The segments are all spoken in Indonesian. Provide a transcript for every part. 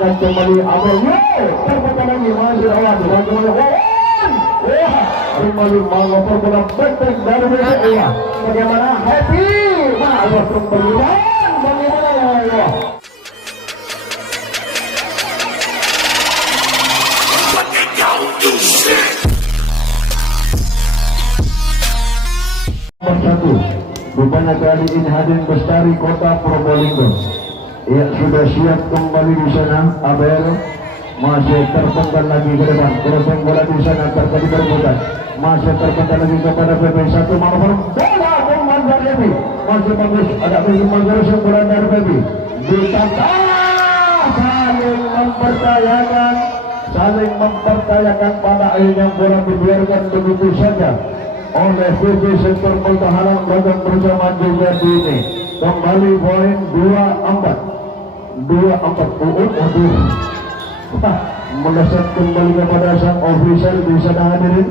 Angkat kembali Abel. Terbuka lagi masih awal. Dan kembali Wawan. Kembali mengoper bola betek dari BPI. Bagaimana Happy? Malah kembali dan bagaimana ya? Satu, rupanya kali ini hadir Bestari Kota Probolinggo. Ia sudah siap kembali di sana. Abel masih terpenggal lagi ke depan. Crossing bola di sana terjadi perebutan. Masih terpenggal lagi kepada PP. Satu manuver bola Komando PP. Masih bagus. Ada penyumbang terus bola dari PP. Ditangkap. Saling mempercayakan pada akhirnya bola dibiarkan begitu saja oleh PP sektor pertahanan belakang bersama juga ini. Kembali poin 2-4 uut. Melesat kembali kepada sang official di sana hadirin,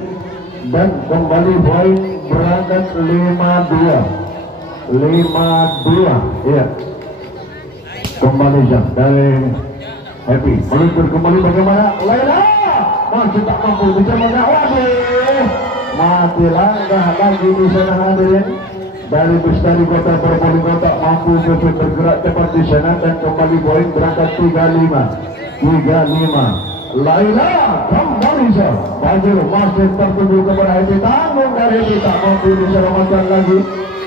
dan kembali poin berangkat 5-2 ya. Kembali jam dari Happy meluncur kembali bagaimana Laila masih tak mampu bisa mengawasi. Mati langkah lagi di sana hadirin dari Bestari Kota Probolinggo tak mampu bergerak cepat di sana, dan kembali poin berangkat 35. Laila kembali Banjir masih tertuju kepada Happy, tanggung dari Happy tak mampu diselamatkan lagi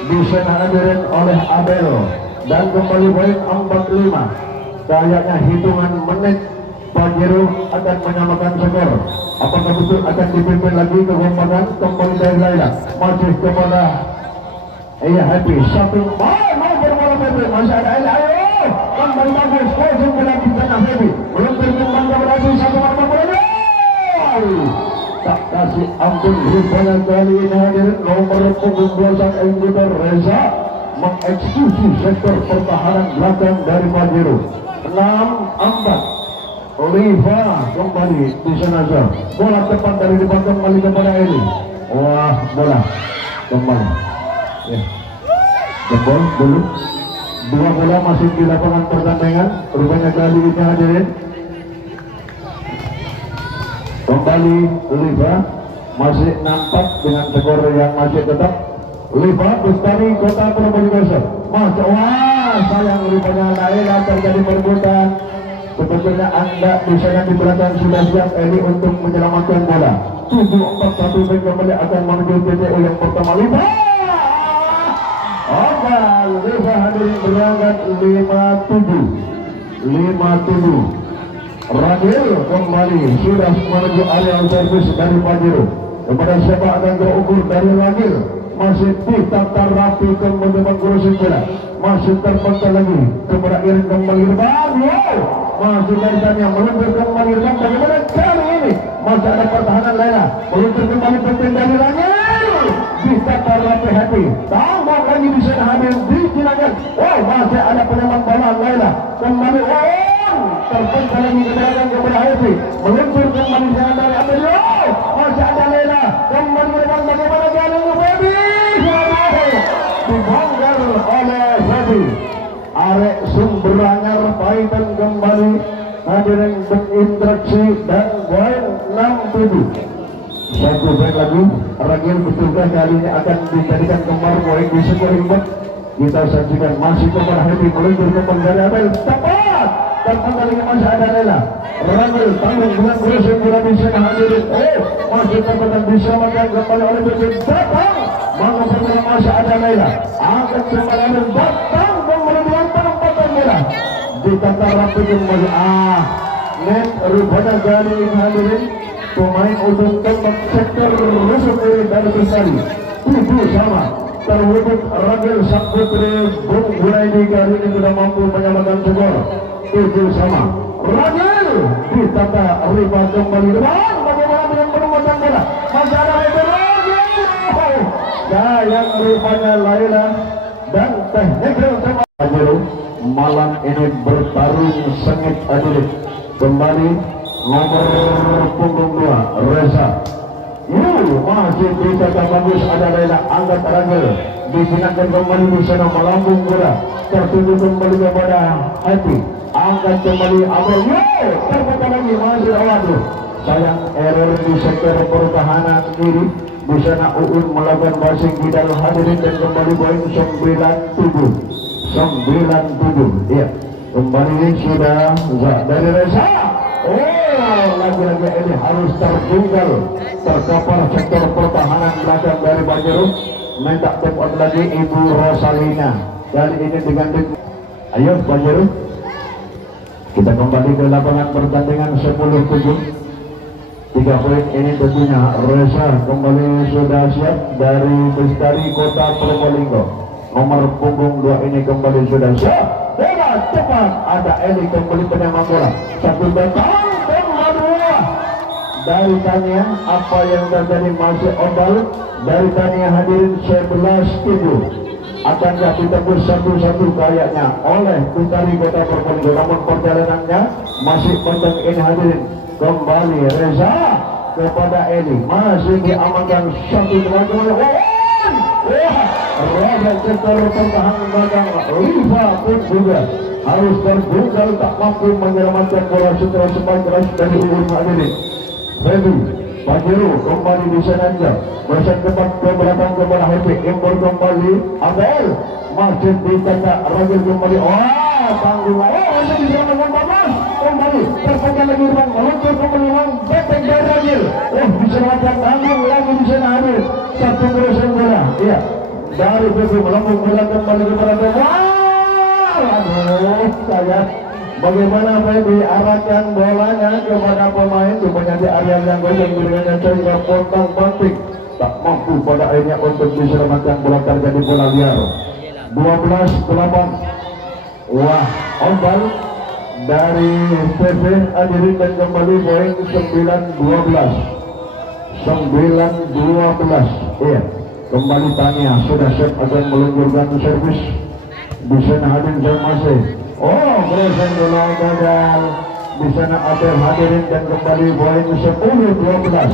di sana hadirin oleh Abel, dan kembali poin 45. Kayaknya hitungan menit Banjir akan menyamakan skor. Apakah betul akan dipimpin lagi ke kekompakan? Kembali dari Laila masih kepada Happy. Satu mau berbola Happy, masih ada ayo kembali bagus. Kosong bola di tengah Happy, belum berkembang kepada Happy. Satu bola tak kasih ampun. Rupanya kali ini hadirin nomor punggung 2 Anggota Reza mengeksekusi sektor pertahanan belakang dari Banjir. 6-4. Oliva kembali di sana. Bola cepat dari depan kembali kepada Eli. Wah, bola kembali ya. Jempol dulu. 2 bola masih di lapangan pertandingan. Rupanya kali ini hadirin kembali Oliva masih nampak dengan skor yang masih tetap. Oliva Bestari Kota Probolinggo masuk. Wah, sayang rupanya Laila terjadi perebutan. Sebetulnya Anda di sana di belakang sudah siap Eli untuk menyelamatkan bola. 7-4-1 kembali akan menuju TTO yang pertama. Liva hadirin berangkat 5-7. Ragil kembali sudah menuju area servis dari Banjir. Kepada siapa akan terukur dari Ragil, masih ditatar rapi kembali mengkuruskan bola. Masih terpental lagi kepada Irin kembali depan. Masih dari sana meluncur kembali depan. Bagaimana kali ini masih ada pertahanan Laila, meluncur kembali penting dari Ragil. Ditatar rapi Happy, tambah lagi di sana hadir digunakan. Masih ada penyeman bola Laila kembali. Terpental lagi ke belakang kepada Happy, meluncur kembali sana dari Abel. Masih ada Laila kembali ke depan. Bagaimana kali ini Happy dibongkar oleh Happy. Arek Sumberanyar Python kembali hadirin berinteraksi dan poin 6-7. Satu poin lagi. Ragil betulkah kali ini akan dijadikan kembar poin di skor ribet? Kita saksikan masih kepada Happy, meluncur kembali dari Abel. Tepat terpental lagi masih ada Laila. Ragil tanggung dengan berusaha bola bisa hadirin. Masih terpental diselamatkan kembali oleh PP. Datang mengoper masih ada Laila. Akan kembali datang kemudian penempatan bola ditata rapi kembali. Net rupanya kali ini hadirin pemain untuk tembak sektor rusuk dari Bestari 7-sama. Terwujud Ragil sang putri Bung Buraidi kali ini sudah mampu menyamakan skor 7-sama. Ragil ditata riba kembali depan. Bagaimana dengan penempatan bola? Masih ada Ragil. Sayang rupanya Laila dan teknikal Banjir malam ini bertarung sengit hadirin. Kembali nomor punggung 2 Reza masih bisa bagus ada Laila angkat rangel digunakan kembali di sana melambung bola tertuju kembali kepada hati angkat kembali Abel terbuka lagi masih waduh sayang error di sektor pertahanan kiri di sana Uun melakukan passing di dalam hadirin dan kembali poin 97 iya kembali sudah dari Reza lagi-lagi ini harus tertunggal terkapar sektor pertahanan belakang dari Banjaruk minta tempat lagi Ibu Rosalina kali ini dengan ayo Banjaruk kita kembali ke lapangan pertandingan 10-7 3 poin ini tentunya Reza kembali sudah siap dari Bestari Kota Probolinggo nomor punggung 2 ini kembali sudah siap dengan cepat ada Eli kembali penyambang bola satu batang dari Tania apa yang terjadi masih ombal dari Tania hadirin 11-7 akankah ditembus satu-satu kayaknya oleh Bestari Kota Probolinggo namun perjalanannya masih panjang ini hadirin kembali Reza kepada Eli masih diamankan satu lagi Reza sektor pertahanan belakang Riva pun juga harus tertunggal tak mampu menyelamatkan bola setelah sempat keras dari Uun hadirin Feby Pajero kembali di sana aja berset cepat ke belakang kepada Happy impor kembali Abel masih ditanda Ragil kembali tanggung masih diselamatkan bagus kembali terpecah lagi Irwan meluncur kembali Benteng dari Ragil diselamatkan tanggung lagi di sana hadir satu perusahaan bola iya dari Feby melambung bola kembali kepada Feby saya bagaimana Feby arahkan bolanya kepada pemain rupanya di area yang gosong dirinya sehingga potong banting tak mampu pada akhirnya untuk diselamatkan bola terjadi bola liar 12-8 wah ombal dari PV hadirin dan kembali poin 9-12 iya kembali Tania sudah siap akan meluncurkan servis di sana hadir masih Gresen bola gagal di sana Abel hadirin dan kembali poin 10-12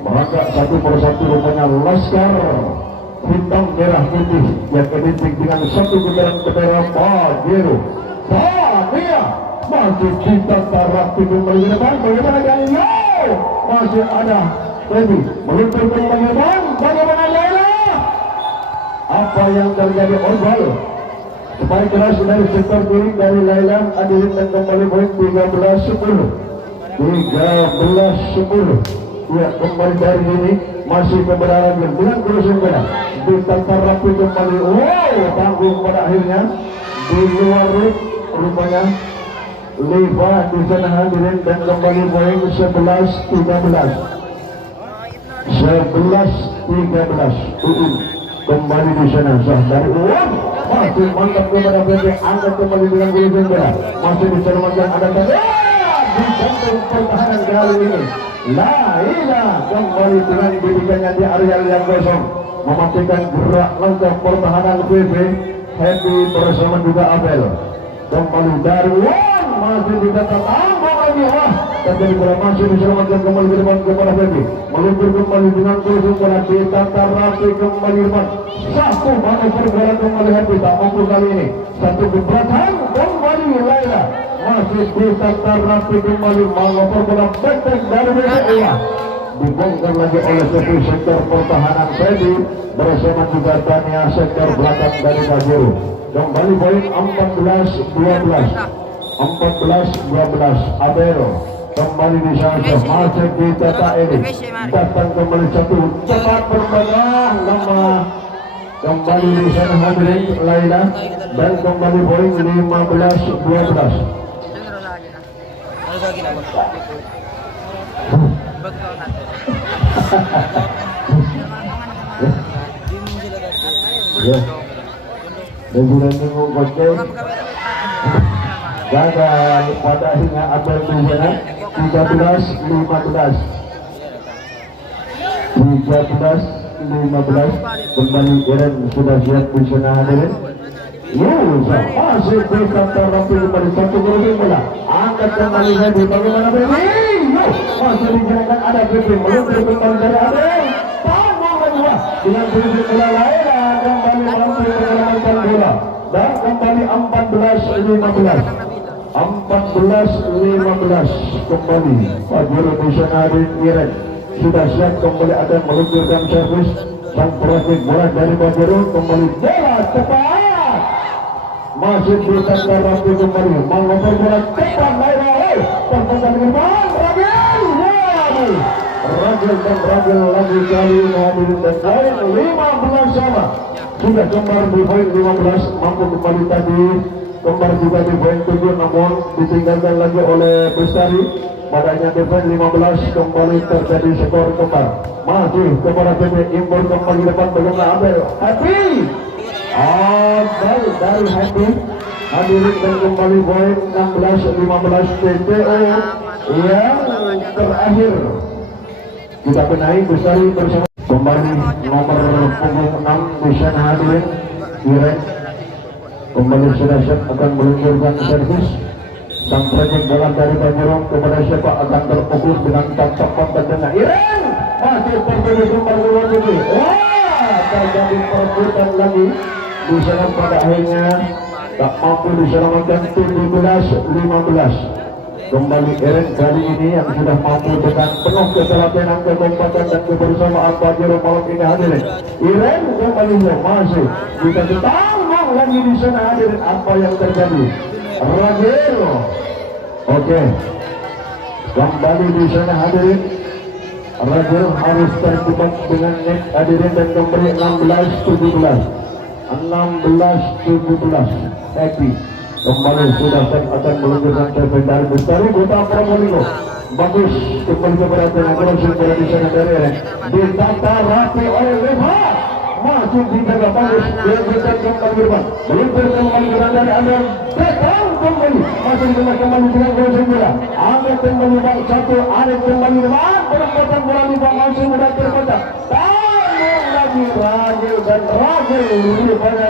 merangkak satu persatu rupanya Laskar hitam merah putih yang identik dengan satu bendera Pajero Tania masih cinta taraf kembali ke depan bagaimana kali masih ada Feby meluncur kembali bagaimana Laila apa yang terjadi ombal Sebaik keras dari sektor kiri dari Laila hadirin dan kembali poin 13-10 ya kembali dari ini masih kebenaran dengan kurusin bola ditantar rapi kembali tanggung pada akhirnya di luar rupanya Liva di sana hadirin dan kembali poin 11-13 kembali di sana sah dari Uwan masih mantap kepada PB angkat kembali dengan kurusin bola masih diselamatkan ada tadi di jantung pertahanan kali ini Laila kembali dengan bidikannya di area yang kosong mematikan gerak langkah pertahanan PB Happy bersama juga Abel kembali dari Uwan masih dikatakan tambah lagi terjadi bola masih diselamatkan kembali ke depan kepada PB meluncur kembali dengan kursus bola ditatar rapi kembali depan satu manuver bola kembali Happy tak mampu kali ini satu gebrakan kembali Laila masih ditatar rapi kembali manuver bola Benteng dari BPI dibongkar lagi oleh sektor pertahanan Feby bersama juga Tania sektor belakang dari Pajero kembali poin 14-12 Abero kembali di sana masih di tata ini datang kembali satu cepat berpegang nama kembali di sana hadirin Laila dan kembali poin 15-12 ya dan bulan minggu kocok gagal pada akhirnya Abel di sana 13-15 kembali Eren sudah siap di sana hadirin Yusa masih bisa terapi kembali satu gol bola. Angkat kembali Hedi, bagaimana Hedi? Masih dijalankan ada Hedi, meluncur kembali dari Adel. Tanggung kedua dengan posisi bola lain kembali mampu menyelamatkan bola dan kembali 14-15. 14-15 kembali. Fajrul Musanadin Iren sudah siap kembali akan meluncurkan servis. Sang profit bola dari Fajrul kembali bola cepat. Masih bisa terapi kembali mengoper bola cepat naik pertandingan dengan Ragil dan Ragil lagi kali ini hadirin dan lain 15 sama sudah kembar di poin 15 mampu kembali tadi kembar juga di poin 7 namun ditinggalkan lagi oleh Bestari padanya di poin 15 kembali terjadi skor kembar masih kepada PP Impor kembali depan bagaimana Abel Hati Abel dari Hati hadirin dan kembali poin 16-15 TTO yang terakhir kita benahi Bestari bersama kembali nomor punggung 6 di sana hadirin Iren kembali sudah siap akan meluncurkan servis sang project bola dari Banjarong kepada siapa akan terfokus dengan tancap kontak dengan Iren masih terjadi kembali lagi terjadi perebutan lagi di sana pada akhirnya tak mampu diselamatkan 17-15 kembali Iren kali ini yang sudah mampu dengan penuh ketelatenan, kekompakan dan kebersamaan Fajrul malam ini hadirin. Iren kembali masih bisa ditanggung lagi di sana hadirin apa yang terjadi. Ragil, oke, kembali di sana hadirin. Ragil harus terjebak dengan net hadirin dan kembali 16-17, 16-17. Happy. Kembali sudah set akan meluncurkan servis dari Bestari Kota Probolinggo. Bagus kembali kepada tenaga bola di sana dari Iren. Ditata rapi oleh Leva. Masuk di jaga bagus. Dia bisa kembali ke depan. Meluncur kembali dari Anda. Datang kembali. Masih kembali dengan bola. Angkat kembali bang satu. Arif kembali depan. Perempatan bola di bang masih mudah terpecah. Tanggung lagi Ragil dan Ragil di pada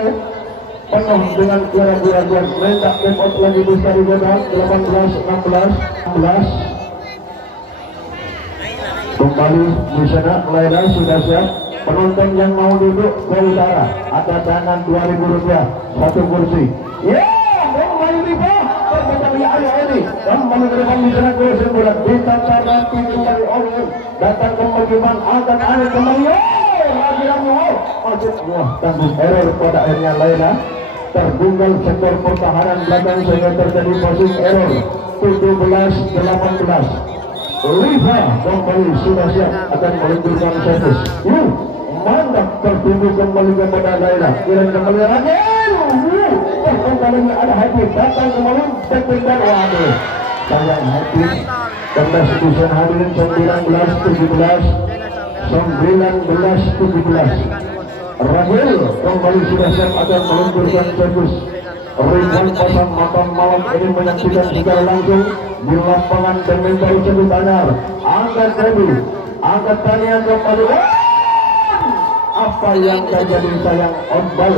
penuh dengan keraguan mendak repot lagi Bestari Kota 18-16 kembali di sana Laila sudah siap penonton yang mau duduk ke utara ada dangan Rp2.000 satu kursi kembali di bawah kembali ayah ini kembali ke depan di sana kursi bola ditata rapi kembali oleh datang kembali bang angkat aneh kembali tanggung error pada akhirnya Laila tergunggal sektor pertahanan belakang sehingga terjadi passing error 17-18. Liva kembali sudah siap akan meluncurkan servis. Mantap tertunggu kembali kepada Laila. Iren kembali Ragil. Kembali ada Hati datang kembali teknik dan waduh. Sayang Hati. Kembali sedisian hadirin 19-17. Ragil kembali sudah siap akan meluncurkan servis. Ribuan pasang mata malam ini menyaksikan secara langsung di lapangan Dementor Ceduk Anyar. Angkat ready, angkat tanian kembali. Apa yang terjadi sayang on ball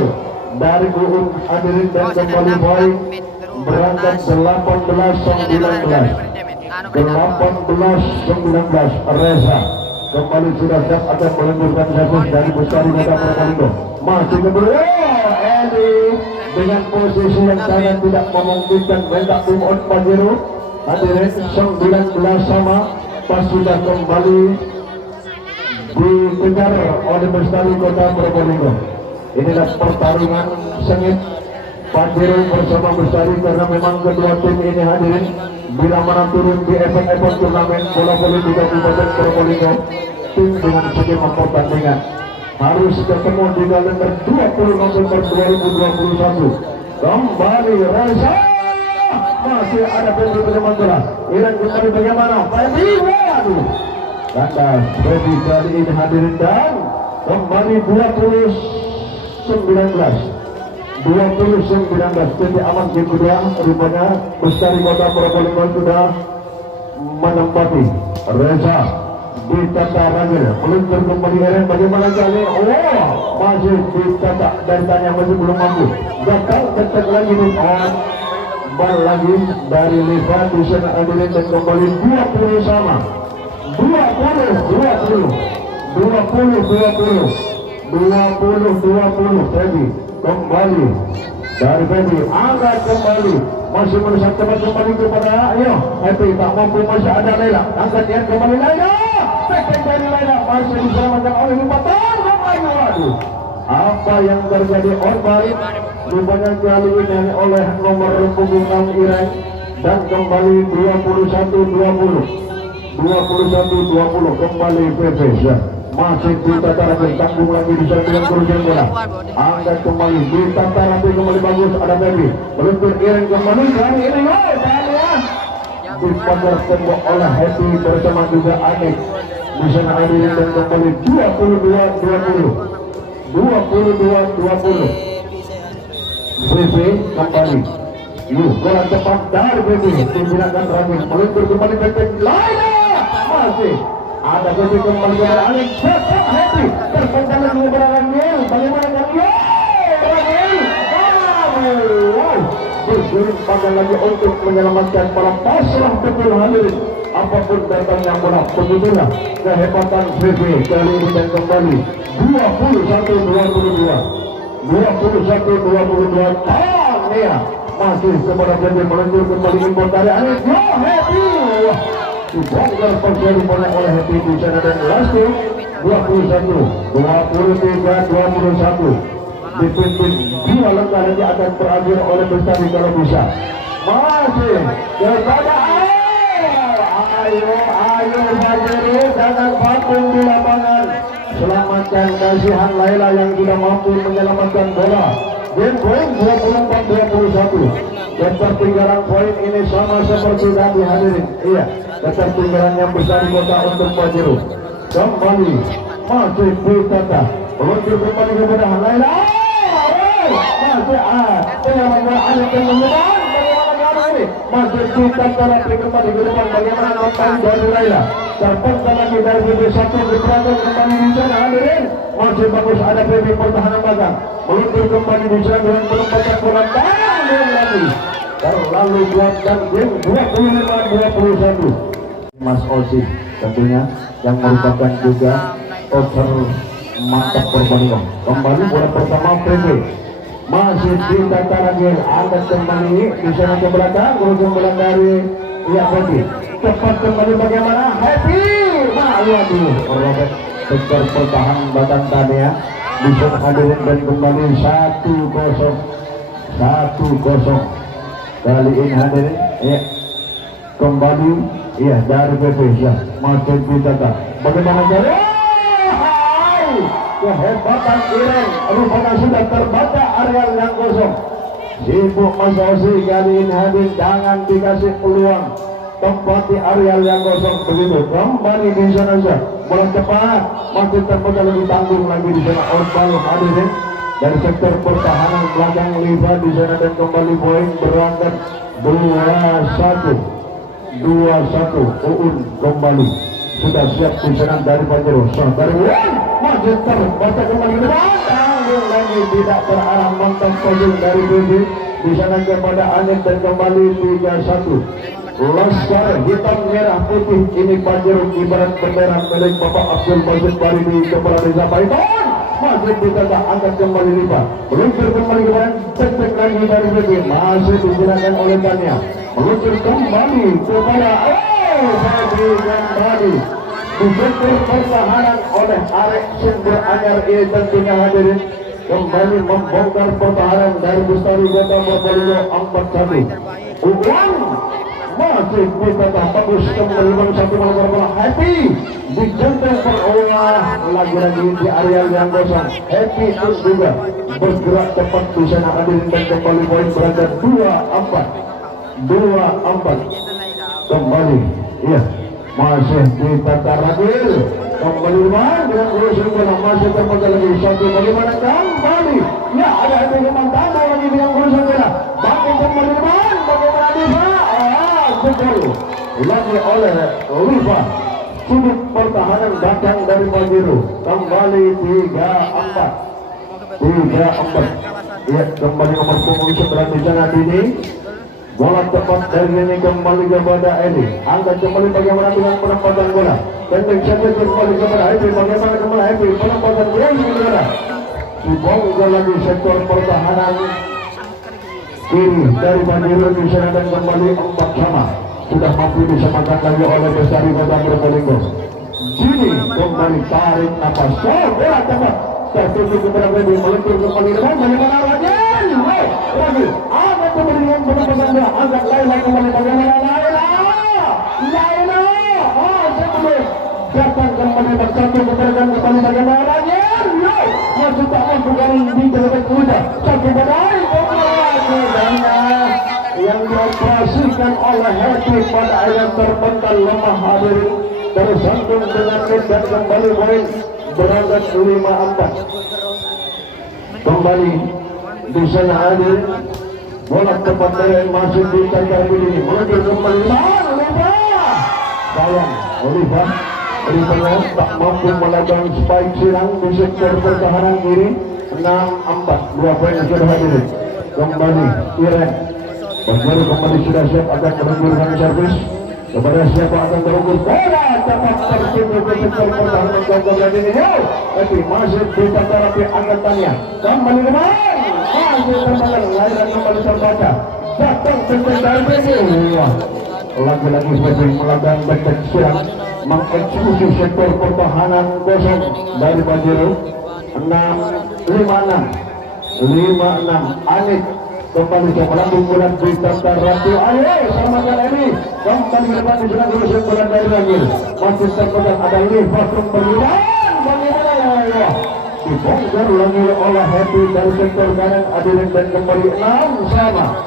dari Uun hadirin dan kembali baik berangkat 18-19. 18-19 Reza kembali sudah siap akan meluncurkan servis dari Bestari Kota Probolinggo. Masih kembali Edi dengan posisi yang sangat tidak memungkinkan mendak tim on Pajero hadirin 19 sama pas sudah kembali dikejar oleh Bestari Kota Probolinggo. Inilah pertarungan sengit Pajero bersama Bestari karena memang kedua tim ini hadirin bila mana turun di event-event turnamen bola voli di Kabupaten Probolinggo tim dengan skema pertandingan harus ketemu di kalender 20 November 2021. Kembali Reza masih ada penjaman bola. Iren kembali bagaimana? Freddy waduh kandas Freddy kali ini hadirin dan kembali 20-19 jadi aman game kedua rupanya Bestari Kota Probolinggo sudah menempati Reza ditata Ragil meluncur kembali Eren bagaimana kali masih ditata dari tanya masih belum mampu gagal ketek lagi nih bal lagi dari Liva di sana Adilin dan kembali 20 sama 20 Feby kembali dari Feby angkat kembali masih merusak cepat kembali kepada ayo Happy tak mampu masih ada Laila angkat dia kembali Laila teknik dari Laila masih diselamatkan oleh Lupatan waduh apa yang terjadi balik rupanya kali ini oleh nomor punggung 6 Ireng dan kembali 21-20 kembali PP masih ditata tanggung lagi di samping kerugian bola angkat kembali ditata kembali bagus ada Baby meluncur Ireng kembali kali ini dipagar tembok oleh Happy bersama juga Anik di sana Adilin dan kembali 22-20 PP kembali bola cepat dari PP digunakan Ragil meluncur kembali PP Laila masih ada Baby kembali ke Alex Happy terpental di Ragil bagaimana kalian Ragil berguling pada lagi untuk menyelamatkan para pasrah betul hadirin apapun datangnya bola begitulah kehebatan VV kali ini dan kembali 21-22 Tania masih kepada VV meluncur kembali impor dari Alex Happy dibongkar terjadi banyak oleh Happy di sana dan Lasku 21 dipimpin dua langkah lagi akan berakhir oleh Bestari kalau bisa masih kepada ayo Fajri jangan vakum di lapangan selamatkan kasihan Laila yang sudah mampu menyelamatkan bola game point 24-21 ketertinggalan poin ini sama seperti tadi hadirin iya ketertinggalan yang besar di kota untuk Pajero kembali masih ditata meluncur kembali kepada Laila masih penyelamat ada penyelamat bagaimana ini masih ditata lagi kembali ke depan bagaimana nonton dari Laila terpental lagi dari BB1 diperangkat kembali di sana hadirin masih bagus ada PB pertahanan belakang meluncur kembali di sana dengan penempatan bola dan lagi terlalu kuat dan game 25-21 Mas Osi tentunya yang merupakan juga over mantap perbandingan kembali bola pertama PB masih ditata lagi angkat kembali di sana ke belakang ujung bola dari Happy cepat kembali bagaimana Happy waduh Robert sektor pertahanan Batang Tania bisa hadirin dan kembali 1-0 kali ini hadirin ya kembali iya dari PP ya masih ditata bagaimana cara kehebatan Ireng rupanya sudah terbaca areal yang kosong sibuk Mas Osi kali ini hadir jangan dikasih peluang tempat di areal yang kosong begitu kembali di sana saja bola cepat masih terbaca lagi tanggung lagi di sana outball hadirin dari sektor pertahanan belakang Liva di sana dan kembali poin berangkat 21 Uun kembali sudah siap di sana dari Pajero dari masih terbaca kembali ke depan tanggung lagi tidak terarah mantan pojok dari BB di sana kepada Anik dan kembali 3-1 Laskar hitam merah putih ini Pajero ibarat bendera milik Bapak Abdul Majid Bari di Kepala Desa Paiton masih ditata angkat kembali Liva meluncur kembali kepada cek lagi dari BB masih digunakan oleh Tania meluncur kembali kepada Febri kembali dibentur pertahanan oleh Arek Sumber Anyar ini tentunya hadirin kembali membongkar pertahanan dari Bestari Kota Probolinggo 4-1 Uang masih ditata bagus kembali satu bola Happy dijentel perolah lagi-lagi di area yang kosong Happy terus juga bergerak cepat di sana hadirin dan kembali poin berada 2-4 kembali iya masih ditata Ragil kembali dengan urusan bola masih terpakai lagi satu bagaimana kembali ya ada Happy memang tambah lagi dengan urusan bola bangkit kembali bagaimana Liva betul lagi oleh Liva sudut pertahanan datang dari Pajero kembali 3-4. Ya, kembali nomor punggung 9 di sana Dini. Bola tepat dari ini kembali kepada Edi. Angkat kembali bagaimana dengan penempatan bola. Pendek saja kembali kepada Edi. Bagaimana kembali Edi penempatan bola saudara. Dibongkar lagi sektor pertahanan kiri dari Pajero di sana dan kembali 4-sama. Sudah mampu disamakan lagi oleh Bestari Kota Probolinggo. Dini kembali tarik napas. Bola tepat. Tertuju kepada Edi meluncur kembali depan. Bagaimana lagi? Lagi. Kembali dengan penempatan bola. Angkat Laila kembali bagaimana Laila. Sebelum datang kembali bersatu kepada kembali bagaimana lagi. Masuk tak mampu kali di jalan kuda. Satu badai. Yang dioperasikan oleh Happy pada ayat terpental lemah hadirin tersandung dengan dan kembali poin berangkat 5-4. Kembali di sana hadirin bola tepat dari masih di tangkap ini menuju kembali lupa sayang Oliva tak mampu melakukan spike sirang di sektor pertahanan kiri 6-4. 2 poin sudah hadirin. Kembali Iren Pajero kembali sudah siap akan menunjukkan servis kepada siapa akan terukur bola tepat tertipu ke sektor pertahanan gawang ini tapi masih di terapi angkatannya kembali kembali masih terbatas Laila kembali terbaca datang sektor ini lagi-lagi sebagai melakukan back serang mengeksekusi sektor pertahanan kosong dari Pajero 5-6 Anik kembali ke melambung bulan di Tata Ratu. Ayo selamatkan Edi kembali ke depan di sana terus bulan dari lagi masih terpegang ada Liva kembali bagaimana ya dibongkar lagi oleh Happy dari sektor kanan hadirin dan kembali 6-sama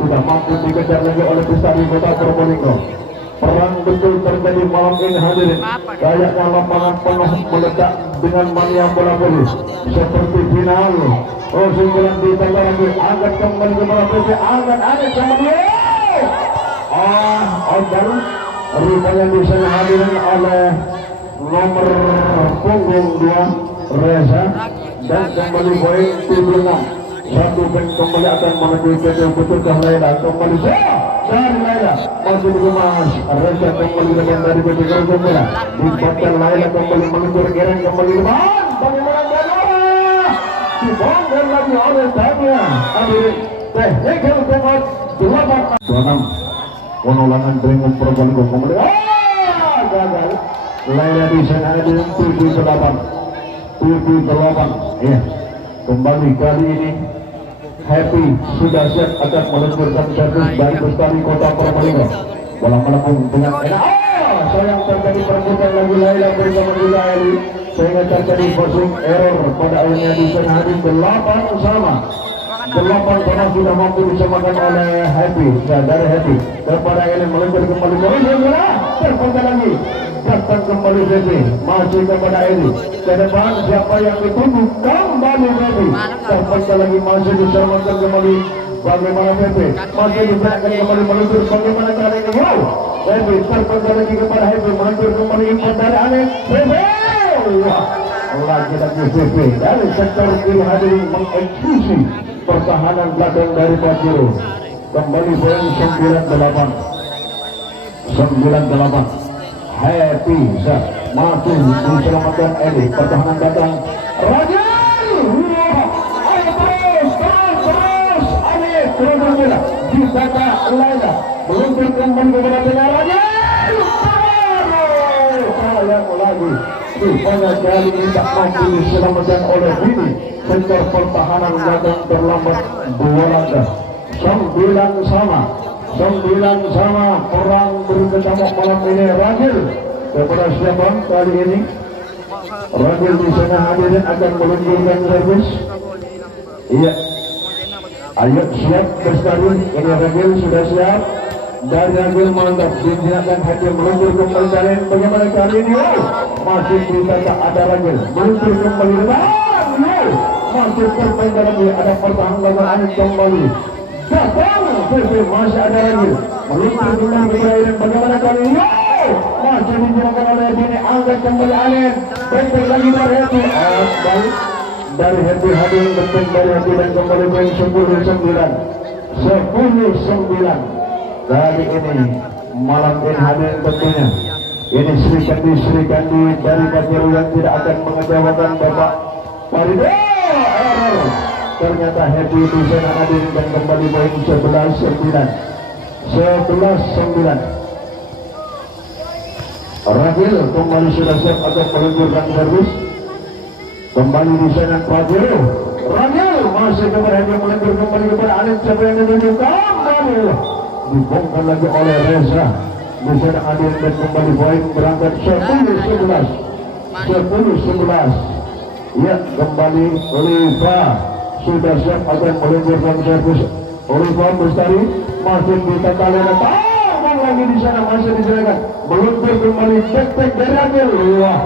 sudah mampu dikejar lagi oleh Bestari Kota Probolinggo. Perang betul terjadi malam ini hadirin. Kayaknya lapangan penuh meledak dengan mania bola voli seperti final. Singkiran di tengah lagi angkat kembali ke bola voli angkat kembali. Jarum rupanya bisa hadirin oleh nomor punggung 2 Reza dan kembali poin 76. Satu pun kembali akan menuju ke betul Laila kembali dari Laila masih dikemas Reza kembali depan dari betul bola dipotong Laila kembali menuju Iren kembali depan bagaimana bola dibongkar lagi oleh Tania hadirin technical timeout 26 penolakan Brengan Probolinggo kembali gagal Laila di sana hadirin 7-8 ya kembali kali ini Happy sudah siap akan meluncurkan servis dari Bestari Kota Probolinggo. Bola melengkung dengan enak. Sayang terjadi perebutan lagi Laila bersama juga Eli sehingga terjadi forcing error pada akhirnya di sana hari 8-sama. 8 sudah mampu disamakan oleh Happy dari Happy kepada Eli meluncur kembali bola terpental lagi datang kembali Happy masih kepada Eli ke depan siapa yang dituju kembali Happy terpental lagi masih disamakan kembali bagaimana Happy masih disamakan kembali meluncur bagaimana cara ini Happy terpental lagi kepada Happy meluncur kembali import dari Anik Happy lagi-lagi Happy dari sektor kiri hadirin mengeksekusi pertahanan belakang dari Pajero kembali poin 9-8 Happy masih diselamatkan Edi pertahanan datang Rajin ayo terus Anik terus bola di Tata Laila meluncur kembali kepada Tena Rajin sayang lagi rupanya kali ini tak mampu diselamatkan oleh Dini sektor pertahanan datang terlambat 2 langkah 9-sama perang berkecamuk malam ini Ragil kepada siapa kali ini Ragil di sana hadirin akan meluncurkan servis iya ayo siap Bestari ini Ragil sudah siap dari Ragil mantap digunakan Happy meluncur kembali kalian bagaimana kali ini masih kita ada Ragil meluncur kembali masih terpental lagi ada pertahanan Anik kembali datang masih ada lagi meluncur kembali bagaimana kali ini masih dijelaskan oleh Dini, angkat kembali Anen, baik lagi dari Happy, balik dari Happy, hadir betul dari Happy dan kembali poin 10-9. Kali ini malam ini hadir tentunya ini Sri Kandi dari Batiru yang tidak akan mengecewakan Bapak Farido. Error, ternyata Happy di sana hadir dan kembali poin 11-9. Ragil kembali sudah siap akan meluncurkan servis. Kembali di sana Batiru. Ragil masih kemudian meluncur kembali kepada Anin, siapa yang menuju kembali dibongkar lagi oleh Reza. Di sana hadir dan kembali poin berangkat 10-11. Ya, kembali Oliva sudah siap akan meluncurkan servis. Oliva Bestari masih ditakali lagi di sana, masih diserahkan meluncur kembali tek dari Ragil. Wah,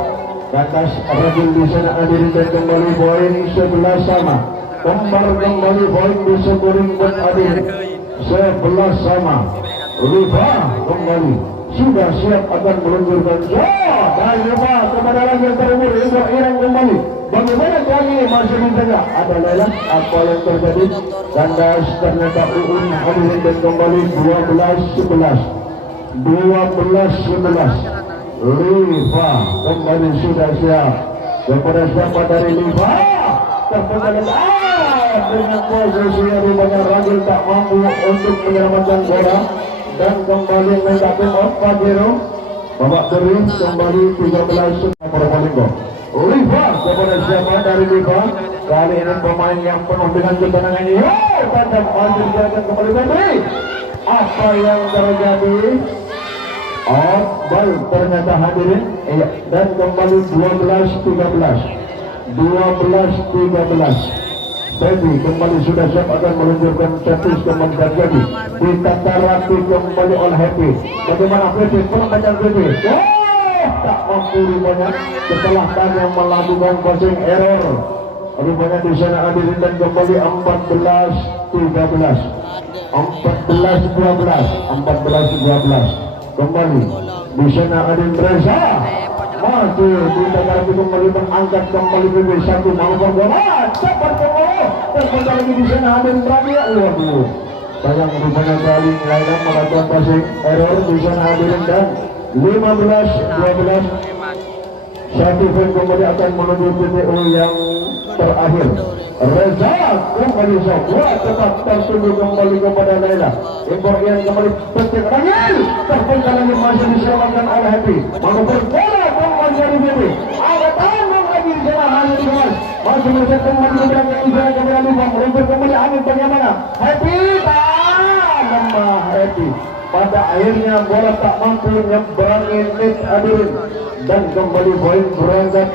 kandas Ragil di sana hadir dan kembali poin 11 sama. Kembali poin di scoring buat hadir 11 sama. Oliva kembali sudah siap akan meluncurkan dan Oliva kepada Ragil terumur Indo Irang kembali. Bagaimana kali masih dijaga? Ada Laila, apa yang terjadi? Kandas ternyata Uun hadirin dan kembali 12-11. Liva kembali sudah siap. Kepada siapa dari Liva? Terpengaruh dengan posisi yang rupanya Ragil tak mampu untuk menyelamatkan bola dan kembali mendapatkan Pajero. Babak Kering kembali 13 Probolinggo. Liva kepada siapa dari Liva? Kali ini pemain yang penuh dengan ketenangan ini. Pada masih akan kembali beri. Apa yang terjadi? Bal ternyata hadirin. Dan kembali 12-13. Jadi kembali sudah siap akan meluncurkan servis kembali terjadi. Ditata rapi kembali oleh Happy. Bagaimana Happy? Penambahan Happy. Tak mampu rupanya setelah tanya melakukan passing error. Rupanya di sana hadirin dan kembali 14-12. Kembali di sana hadirin Reza. Masih ditanggapi kembali mengangkat kembali BB1 melakukan bola cepat kembali dan kembali lagi di sana ada Rabia. Waduh, sayang rupanya kali Laila melakukan passing error di sana hadirin dan 15-12. Satu poin kembali akan menuju PTU yang terakhir. Reza kembali sebuah tetap tersunduk kembali kepada Laila. Impor yang kembali penting Ragil terpengaruh masih diselamatkan oleh Happy. Melakukan bola kembali dari BB. Ada tanggung lagi di sana hanya di bawah. Masih bisa kembali berangkat di sana kepada Liva. Meluncur kembali Amin bagaimana? Happy lemah Happy. Pada akhirnya bola tak mampu menyeberangi net hadirin dan kembali poin berangkat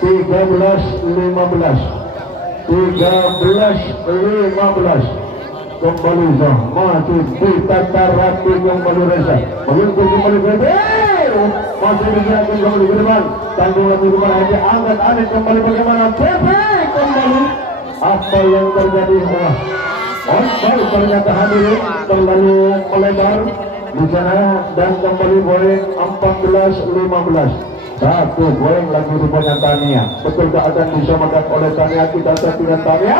13-15. Kembali masih ditata rapi kembali Reza meluncur kembali BB masih digerakkan kembali ke depan tanggung lagi di depan aja angkat Anin kembali bagaimana BB kembali apa yang terjadi ternyata hadirin terlalu melebar di sana dan kembali poin 14-15. Satu poin lagi rupanya Tania. Betulkah akan disamakan oleh Tania? Kita dengan Tania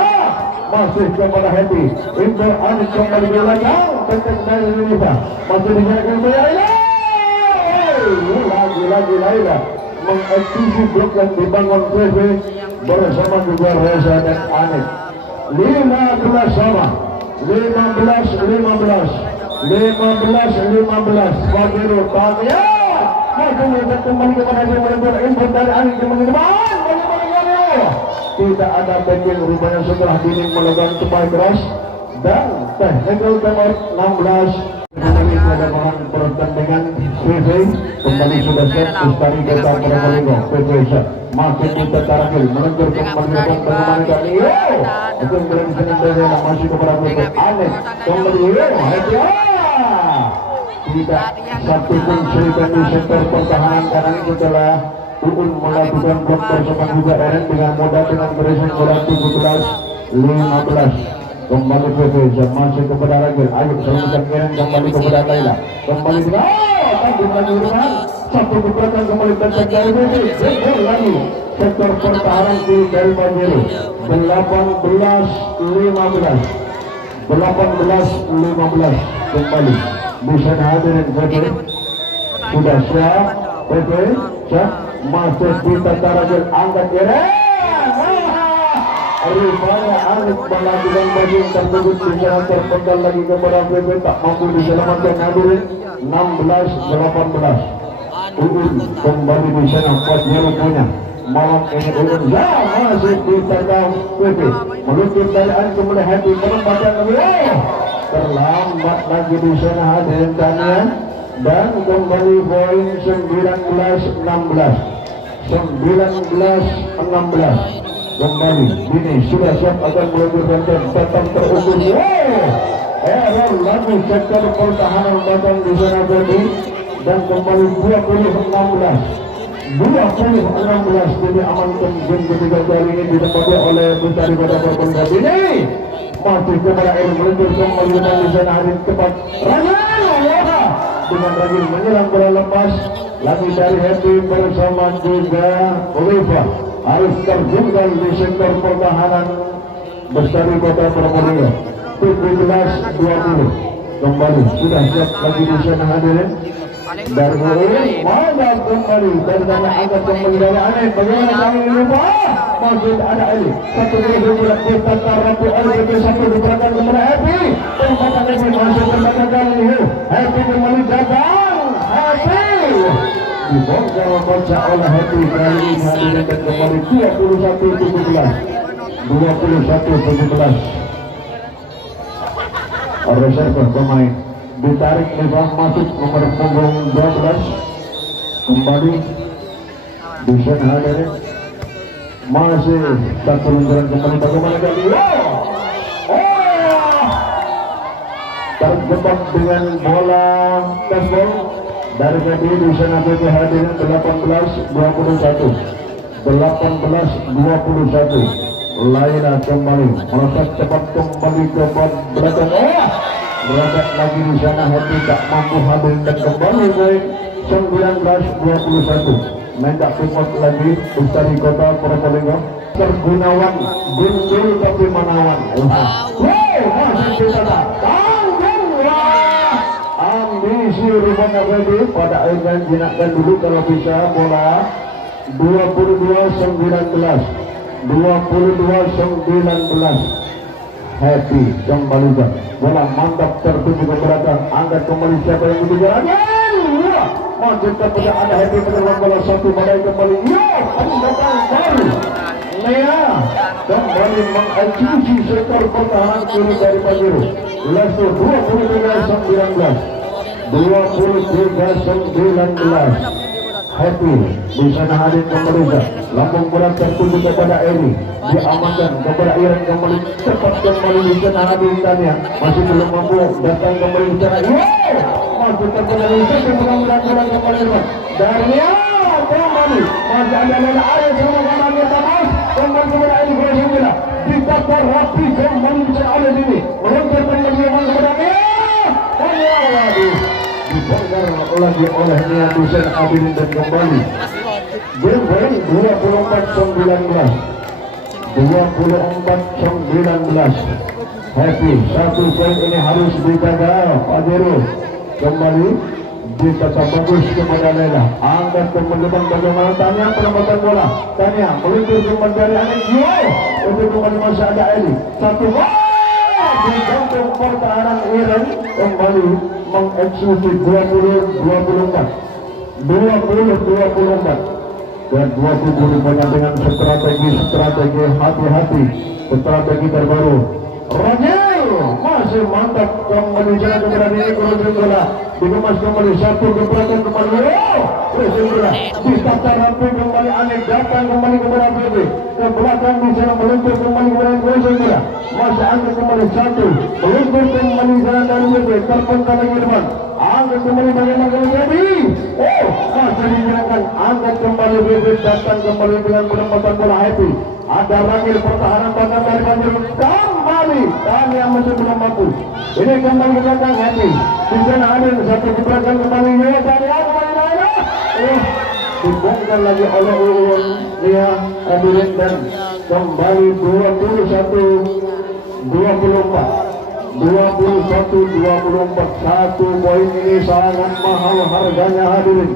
masih kepada Happy. Impor Anis kembali ke belakang. Penting dari Liva masih dijaga Laila. Lagi Laila mengeksekusi blok yang dibangun PV bersama juga Reza dan Anis. 15 sama. 15-15. Bagiru Tania masih melihat kembali kepada dia merebut impor dari Anis kembali ke depan. Tidak ada backing rupanya setelah Dini melakukan supaya keras dan technical timeout 16. Kembali pada bahan pertandingan PV kembali sudah siap Ustari Kota Probolinggo PV makin kita tarakil meluncur kembali bagaimana kali itu belum senang masih kepada PV Anis kembali tidak satu pun serikan di sektor pertahanan kanan setelah Uun melakukan blok bersama juga Eren dengan modal dengan berisi bola 17-15. Kembali PP masih kepada Ragil. Ayo selamatkan Iran kembali kepada Laila. Kembali ke tanggung lagi Irfan. Satu gebrakan kembali datang dari PP. Gol lagi. Sektor pertahanan dari Pajero. 18-15. 18-15 kembali. Bisa hadirin PP. Sudah siap PP. Siap. Masuk di tata Ragil. Angkat Iran. Rupanya Arif melakukan baju tersebut bisa terpendal lagi kepada PP, tak mampu diselamatkan hadirin. 16-18 Uun kembali di sana Pajero punya malam ini. Uun masih di tanda PP meluncur dari kemudian Happy penempatan terlambat lagi di sana hadirin kalian, dan kembali poin 19-16 kembali. Ini sudah siap akan meluncurkan datang terukur. Error lagi sektor pertahanan datang di sana Berdi, dan kembali 20-16 jadi amankan game ketiga kali ini ditempati oleh Butari pada korban ini. Masih kepada El meluncur kembali di sana hadir tepat dengan Ragil menyerang bola lepas lagi dari Happy bersama juga Oliver. Harus terjungkal di sektor pertahanan Bestari Kota Probolinggo. 17-20 kembali sudah siap lagi di sana hadirin. Dari mana kembali dari tanah angkat kembali dari aneh. Bagaimana kami lupa masih ada Eli satu bola ditata rapi oleh PP, satu diperangkat kepada Happy. Tempatan Happy masuk tempatan kali ini. Happy kembali datang. Happy dibongkar baca oleh Happy kali ini hadirin, dan kembali 21-17 reserve pemain ditarik Levang masuk nomor punggung 12 kembali di sana hadirin. Masih satu luncuran kembali bagaimana kali terjebak dengan bola baseball dari tadi di sana PP hadirin. 18-21 Laila kembali melesat cepat kembali ke belakang. Berat lagi di sana Happy tak mampu hadir, dan kembali baik 19-21 mendak pivot lagi Bestari Kota Probolinggo. Tergunawan gundul tapi menawan. Masih ditata ambisi rupanya Happy pada akhirnya jinakkan dulu kalau bisa bola. 22-19 Happy kembali bola mantap tertuju ke belakang, angkat kembali siapa yang dikejar. Masuk kepada ada Happy menerima bola satu badai kembali. Datang baru Nea kembali mengeksekusi sektor pertahanan kiri dari Pajero. Langsung 23-19 Happy di sana hadir kembali. Lambung berat tertuju kepada Eri, diamankan kepada Iran kembali cepat kembali di sana hadir Tania, masih belum mampu datang kembali di sana. Masuk kepada Lisa mudah-mudahan kembali dari kembali masih ada Nela Ayah sama-sama kita kembali kepada Eri Berjumlah ditata rapi kembali di sana oleh sini meluncur kembali kepada dibongkar lagi oleh Nia Dusen Abilin, dan kembali game 24-19 Happy. Satu poin ini harus dijaga Pajero. Kembali ditata bagus kepada Lela, angkat kembali bagaimana Tania penempatan bola. Tania meluncur kembali dari Anik untuk kembali masih ada Eli. Satu di jantung pertahanan Iran kembali mengeksekusi 20-24 dan 20 rupanya dengan strategi hati-hati, strategi terbaru. Ragil masih mantap kembali jalan kemudian ini kurang bola dikemas kembali satu gebrakan kembali bola ditata rapi kembali Anik datang kembali kepada PP ke belakang di sana meluncur kembali kepada bola masih angkat kembali satu meluncur kembali jalan dari PP terpental lagi depan angkat kembali bagaimana jadi masih dijalankan angkat kembali PP datang kembali dengan penempatan bola Happy. Ada Ragil pertahanan bahkan dari Banjir kembali kembali dan yang masih belum mampu. Ini kembali ke belakang Happy. Di sana ada satu gebrakan kembali ya dari dibongkar lagi oleh Uun Lia hadirin dan kembali 21-24 satu poin ini sangat mahal harganya hadirin.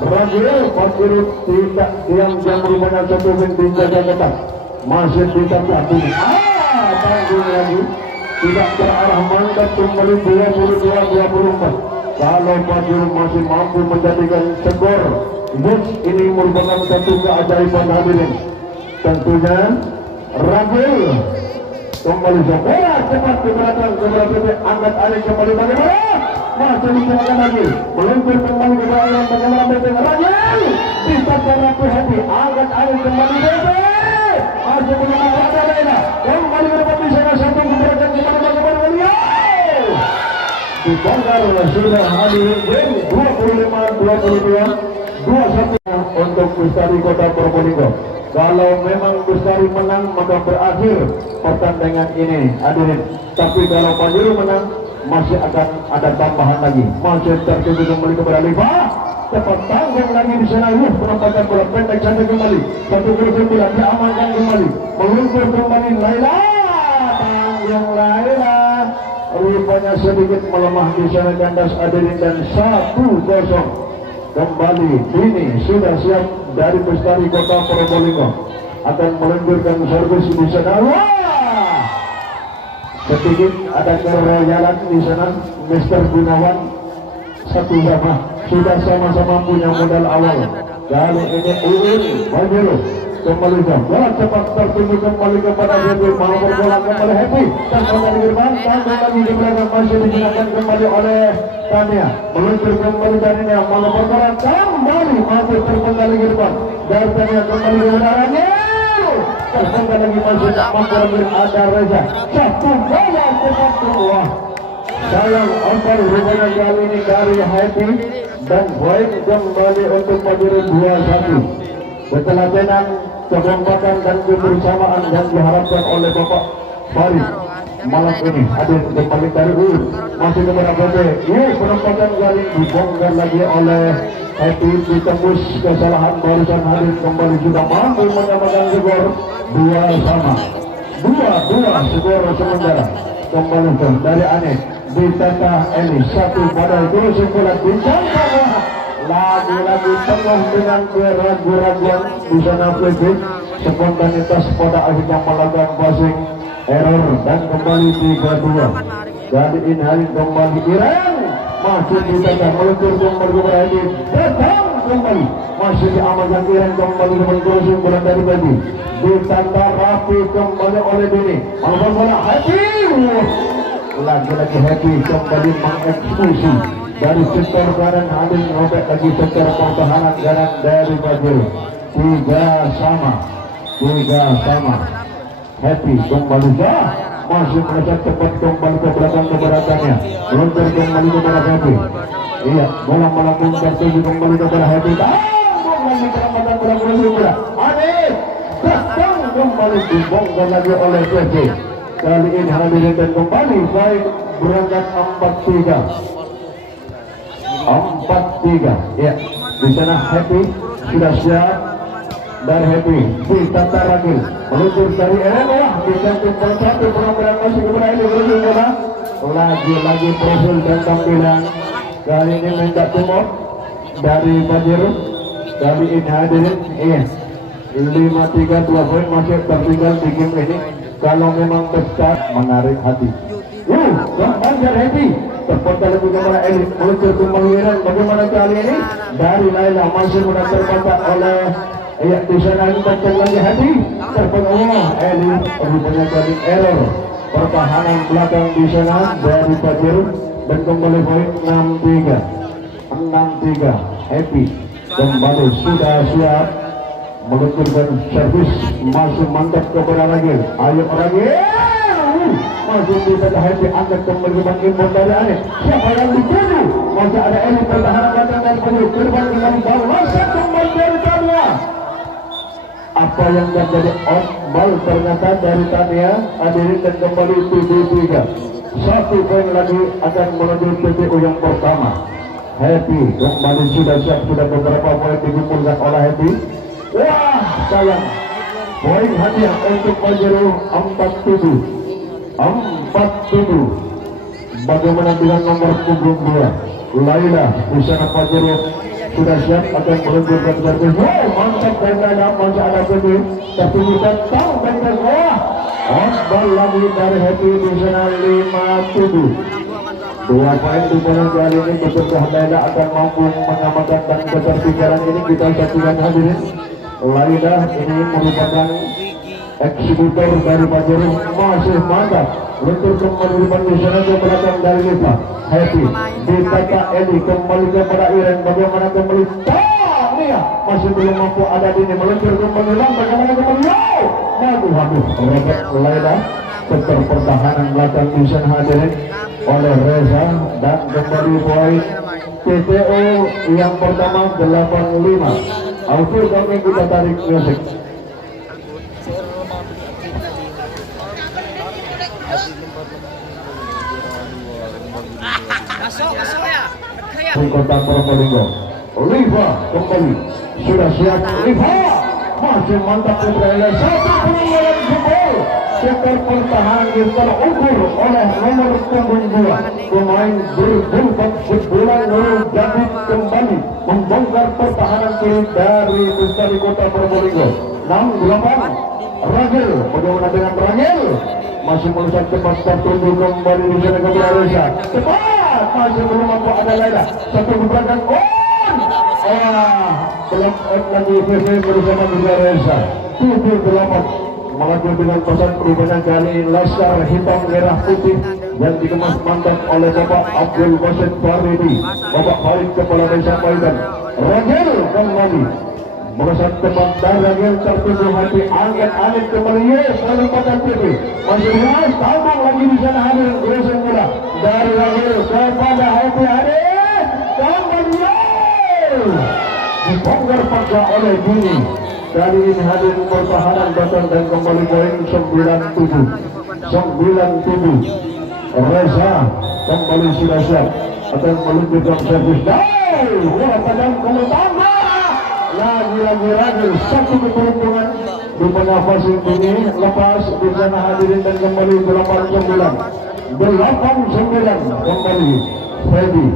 Ragil Fakirut tidak diam-diam rupanya satu poin dijaga ketat masih tidak tanggung lagi tidak terarah mantap kembali 22-24. Kalau Fakirut masih mampu menjadikan skor ini merupakan satu keajaiban hadirin. Tentunya Ragil kembali bola cepat ke belakang angkat alih kembali bagaimana masih dikenakan lagi meluncur kembali ke belakang bagaimana Bebe Ragil bisa terapi hati angkat alih kembali Bebe masih belum ada lainnya kembali ke depan bisa satu gerakan kembali bagaimana beliau dibongkar sudah hadirin game 25-22 untuk Bestari Kota Probolinggo. Kalau memang Bestari menang maka berakhir pertandingan ini hadirin. Tapi kalau Pajero menang masih akan ada tambahan lagi. Masih tertuju kembali kepada Liva. Cepat tanggung lagi di sana. Penempatan bola pendek sampai kembali. Satu gol bola diamankan kembali. Meluncur kembali Laila. Tanggung Laila. Rupanya sedikit melemah di sana kandas hadirin dan 1-0. Kembali ini sudah siap dari Bestari Kota Probolinggo akan meluncurkan servis di sana. Wah! Sedikit ada keroyalan di sana. Mister Gunawan satu sama sudah sama-sama punya modal awal. Kali ini Uin Pajero kembali bola cepat tertuju kembali kepada Happy mau berbola kembali Happy dan kembali ke depan tanggung lagi di belakang masih digunakan kembali oleh Tania meluncur kembali dari Tania malah berbola kembali masih terkembali ke depan dari Tania kembali ke belakangnya terkembali lagi masih tak mampu ambil ada Reza satu bola cepat keluar sayang ompor rupanya kali ini dari Happy dan poin kembali untuk Pajero 2-1 setelah tenang kekompakan dan kebersamaan yang diharapkan oleh Bapak Farid malam ini hadir kembali dari masih kepada Bebe. Penempatan kali dibongkar lagi oleh Happy ditembus kesalahan barusan hadir kembali sudah mampu menyamakan skor 2-2 skor sementara kembali dari Ane ditata Eli satu pada terus bola dicangkang lagi-lagi penuh dengan keraguan di sana Flipping spontanitas pada akhirnya melakukan passing error dan kembali 3-2 jadi inhalin kembali Iren masih ditata meluncur kembali berani datang kembali masih diamankan Iren kembali dengan crossing bola dari Baby ditata rapi kembali oleh Dini malah bola Happy lagi-lagi Happy kembali mengeksekusi dari sektor kanan hadir robek lagi sektor pertahanan kanan dari Pajero 3 sama Happy kembali masih merasa cepat kembali ke belakang keberatannya lontar kembali kepada Happy iya bola melambung tertuju kembali kepada Happy tanggung lagi keramatan bola Aneh datang kembali dibongkar lagi oleh PC kali ini hadirin dan kembali baik berangkat 4-3 ya di sana Happy sudah siap dari Happy ditata lagi meluncur dari Erenwah dicantum bola satu penampilan masih kepada ini meluncur bola lagi profil dan tampilan kali ini minta timur dari Pajero kali ini hadirin iya 5-3 2 poin masih tertinggal di game ini kalau memang besar menarik hati Banjar Happy terpotong lebih kepada Eli meluncur kembali bagaimana kali ini dari Laila masih mudah terbatas oleh di sana ini terpotong lagi Happy terpotong Eli rupanya kali error pertahanan belakang di sana dari Pajero dan kembali poin 6-3 Happy kembali sudah siap meluncurkan servis masih mantap kepada Ragil ayo Ragil masih bisa Happy angkat kembali ke impor dari Ane siapa yang dituju masih ada Eli pertahanan belakang dari Pajero ke depan kembali balasan kembali dari Tania apa yang terjadi outball ternyata dari Tania hadirin dan kembali TB3 satu poin lagi akan menuju TPU yang pertama. Happy kembali sudah siap, sudah beberapa poin dikumpulkan oleh Happy. Wah sayang, poin hadiah untuk Pajero 47. Bagaimana dengan nomor punggung 2 Laila di sana? Pajero sudah siap akan meluncurkan servis. Oh mantap dan Laila masih ada PD tapi kita tahu dan wah outball lagi dari Happy di sana 57. 2 poin di poin kali ini betul-betul Laila akan mampu mengamankan dan ketertinggalan ini. Kita saksikan hadirin, Laila ini merupakan eksekutor dari Pajero, masih mantap luntur kembali di sana ke belakang dari Lipa. Happy ditata Eli kembali kepada Iren, bagaimana kembali Tania masih belum mampu ada ini meluncur kembali bagaimana kembali habis Laila tetap pertahanan belakang di sana hadirin oleh Reza dan kembali poin TTO yang pertama 85. Auto kami kita tarik musik. Kota Probolinggo, Liva kembali sudah siap. Liva masih mantap putra satu peninggalan jempol. Sektor pertahanan terukur oleh nomor punggung 2 pemain berbulkan sebulan Nurul David kembali membongkar pertahanan kiri dari Bestari Kota Probolinggo. 68 Ragil, bagaimana dengan Ragil masih melesat cepat tertuju kembali di sana ke Reza cepat masih belum mampu ada Laila satu gebrakan belum lagi VV bersama juga Reza 78 melaju dengan pesan perubahan kali ini Laskar hitam merah putih yang dikemas mantap oleh Bapak Abdul Basit Faridi, Bapak Khalid Kepala Desa Paidan. Ragil kembali melesat cepat dan Ragil tertuju hati angin kembali selalu pada TV masih luas tambang lagi di sana hadir Gresen bola dari Ragil kepada Happy hadir kembali dibongkar paksa oleh Dini. Kali ini hadir pertahanan batal dan kembali poin 97. Reza kembali sudah siap akan meluncurkan servis. Bola tajam kembali lagi satu keberuntungan di penafasing ini lepas di sana hadirin dan kembali 89 kembali Freddy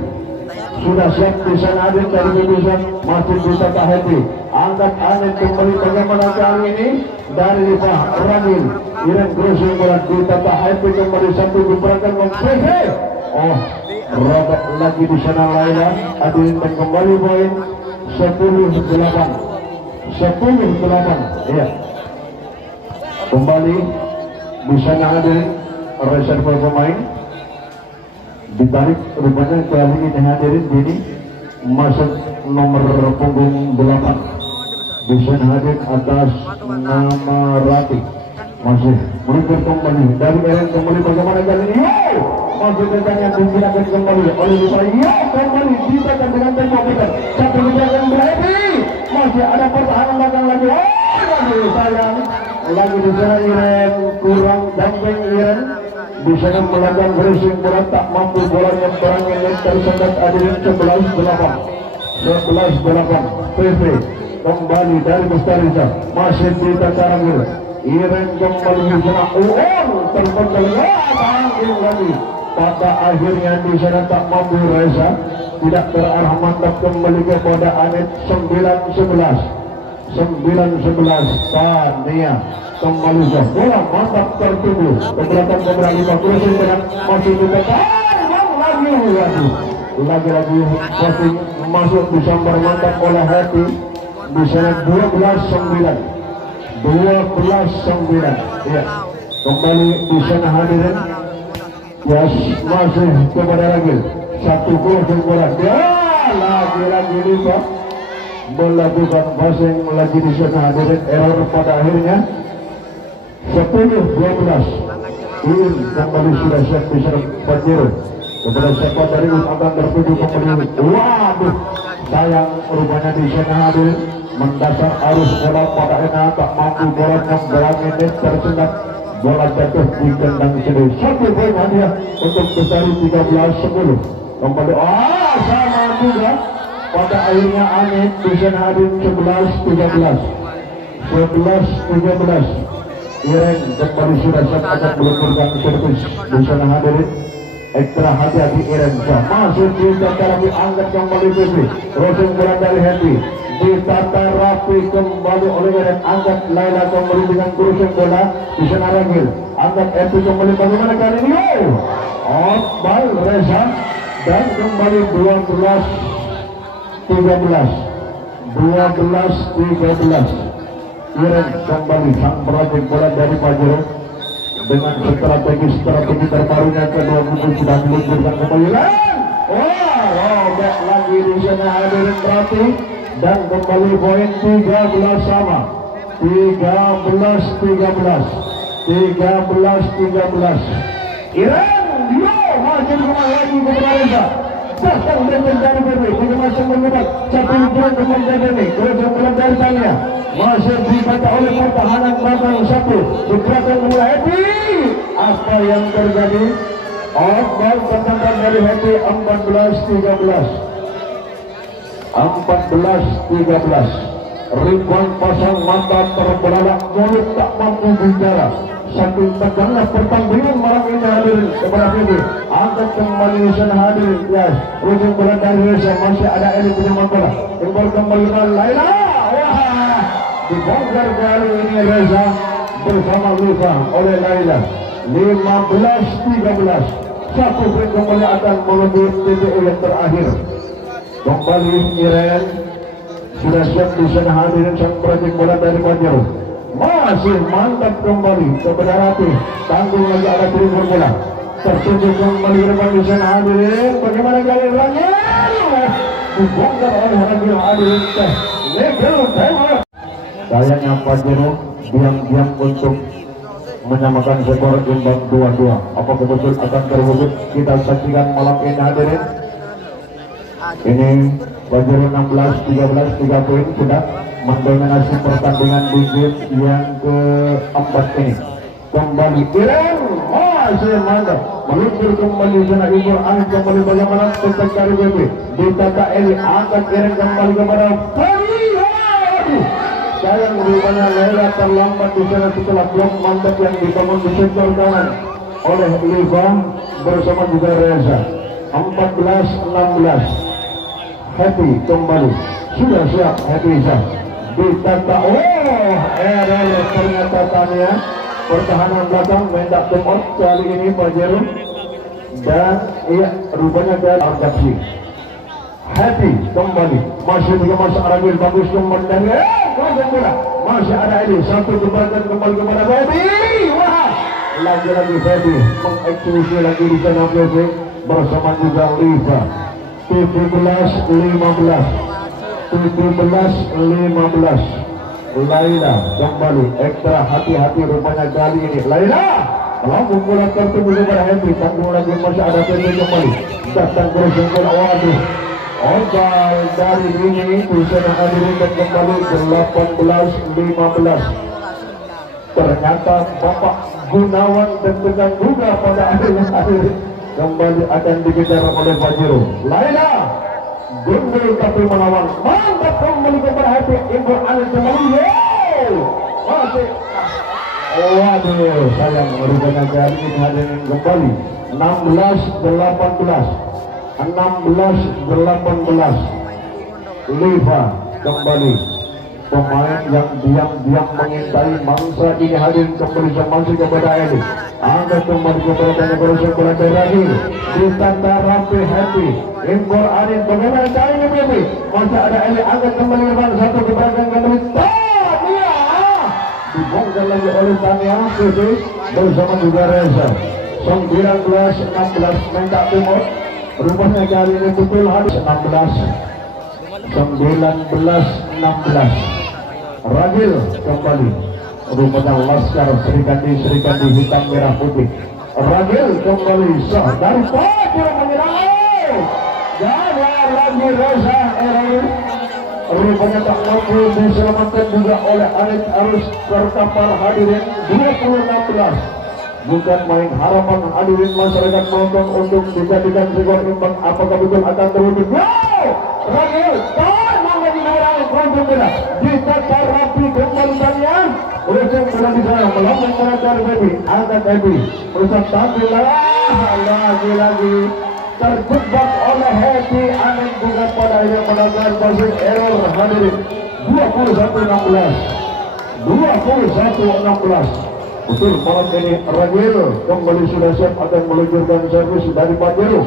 sudah siap di sana hadir dari Bibisan masih bisa tak happy angkat angin kembali bagaimana kali ini dari Lipa Ragil Iren Grosing bola kita tak happy kembali satu gebrakan memPV robek lagi di sana Laila hadirin dan kembali poin 10-8 iya kembali di sana hadirin reserve pemain ditarik rupanya kali ini hadirin ini masuk nomor punggung 8 bisa hadir atas nama Rati masih meluncur kembali dari Eren kembali bagaimana kali ini masih tentangnya digunakan kembali oleh Lipa kembali ditekan dengan tempo kita satu ledakan berhenti masih ada pertahanan belakang lagi sayang lagi di sana Iren kurang damping Iren di sana melakukan racing bola tak mampu bolanya berangin dan tersendat hadirin 11-8 PV kembali dari Bestariza masih di Takarangil Iren kembali di sana terpendal tanggil lagi pada akhirnya di sana tak mampu Reza tidak terarah mantap kembali kepada Anet 9-11 Tania kembali bola mantap tertuju keberatan kembali masih lagi masuk disambar mantap oleh Hati di sana 12-9 ya kembali di sana hadirin masih kepada Ragil satu bola lagi Lipa melakukan passing lagi di sana hadirin error pada akhirnya 10-12 ini kembali sudah siap di sana Pajero kepada siapa dari akan tertuju kembali waduh sayang rupanya di sana hadirin mendasar arus bola pada enak tak mampu bola 16 menit tersendat bola jatuh di kandang sendiri. Satu poin hadiah untuk Bestari 13-10. Kembali sama juga pada akhirnya Amit bisa hadir 11-13. Ireng kembali sudah siap akan meluncurkan servis bisa hadirin. Ekstra hati-hati Ireng masuk di tata diangkat kembali PP crossing bola dari Henry ditata rapi kembali oleh Ireng, angkat Laila kembali dengan crossing bola di sana Ragil, angkat Epi kembali bagaimana kali ini bal Reza dan kembali 12-13 Ireng kembali sang perajin bola dari Pajero dengan strategi terbarunya kedua kubu sudah diluncurkan kembali robek lagi di sana hadirin berarti dan kembali poin 13 sama 13 Ireng dia masih kembali lagi kepada Reza datang dari BB tidak masih menyebat satu poin kembali dari BB kerja bulan dari tanya masih dibaca oleh pertahanan belakang satu di belakang mulai Happy. Apa yang terjadi? Bal tertangkap dari Happy 14-13. Ridwan pasang mata terbelalak, mulut tak mampu bicara. Satu teganglah pertandingan malam ini hadirin kepada Happy. Angkat kembali sana hadirin. Yes, ujung bola dari Reza masih ada Eli punya bola. Kembali kembali Laila. Dibongkar kali ini Reza bersama Liva oleh Laila 15-13. Satu poin kembali akan menuju titik yang terakhir. Kembali Irene sudah siap di sana hadirin sang perajin bola dari Pajero masih mantap kembali kepada Rati, tanggung lagi ada tribun bola tertuju kembali ke depan di sana hadirin. Bagaimana kali lagi dibongkar oleh Ragil hadirin legal tembak. Sayangnya Pajero diam-diam untuk menyamakan skor imbang 2-2. Apakah betul akan terwujud? Kita saksikan malam ini hadirin. Ini Pajero 16-13, 3 poin sudah mendominasi pertandingan di game yang keempat ini. Kembali Ireng masih mantap meluncur kembali sana Ibur angin kembali bagaimana tetap dari BP ditata Eli angkat Ireng kembali kepada sayang rupanya Laila terlambat di sana setelah blok mantap yang dibangun di sektor kanan oleh Liva bersama juga Reza. 14-16 Happy kembali sudah siap Happy ditata error ternyata Tania pertahanan belakang mendak temor kali ini Pajero dan iya rupanya dari Arjapsi. Happy kembali masih dikemas Aragil bagus kembali dan masih ada ini satu kembali kepada Baby. Wah lagi-lagi Baby mengeksekusi lagi di sana Baby bersama juga Liva. 17-15 Laila kembali ekstra hati-hati rupanya kali ini Laila kalau bola tertemu kepada Henry tanggung lagi masih ada Henry kembali datang bersungguh waduh Ogal dari ini bisa hadirin dan kembali 18-15 ternyata Bapak Gunawan dan juga pada akhirnya kembali akan dikejar oleh Pajero. Laila gundul tapi melawan mantap kembali kepada Happy Ibu Alif kembali masih waduh sayang rupanya kali ini hadirin kembali 16-18 Liva kembali pemain yang diam-diam mengintai mangsa ini hadir kembali masih kepada Eli angkat kembali kepada tanya bola dari ditata rapi Happy Impor Adin bagaimana kali ini Baby masih ada Eli angkat kembali depan satu ke belakang kembali Tania dibongkar lagi oleh Tania Susi bersama juga Reza 19-16 mentak timur rupanya kali ini betul habis 19-16 Ragil kembali rupanya Laskar Serikandi hitam merah putih Ragil kembali dari Pajero menyerang jaga lagi Reza rupanya tak mampu diselamatkan juga oleh Anet Arus terkapar hadirin 2016. Bukan main, harapan hadirin masyarakat penonton untuk dijadikan skor imbang. Apakah betul akan terwujud? Wow! Ragil, tangan lagi orang kontung bola ditata rapi kembali tanian. Ujung bola di sana melambung menajar Baby, angkat Baby, berusaha tampil lagi terjebak oleh Happy Anet bukan pada akhirnya menangkan pasir error hadirin 21-16. Betul malam ini Ragil kembali sudah siap akan meluncurkan servis dari Pajero.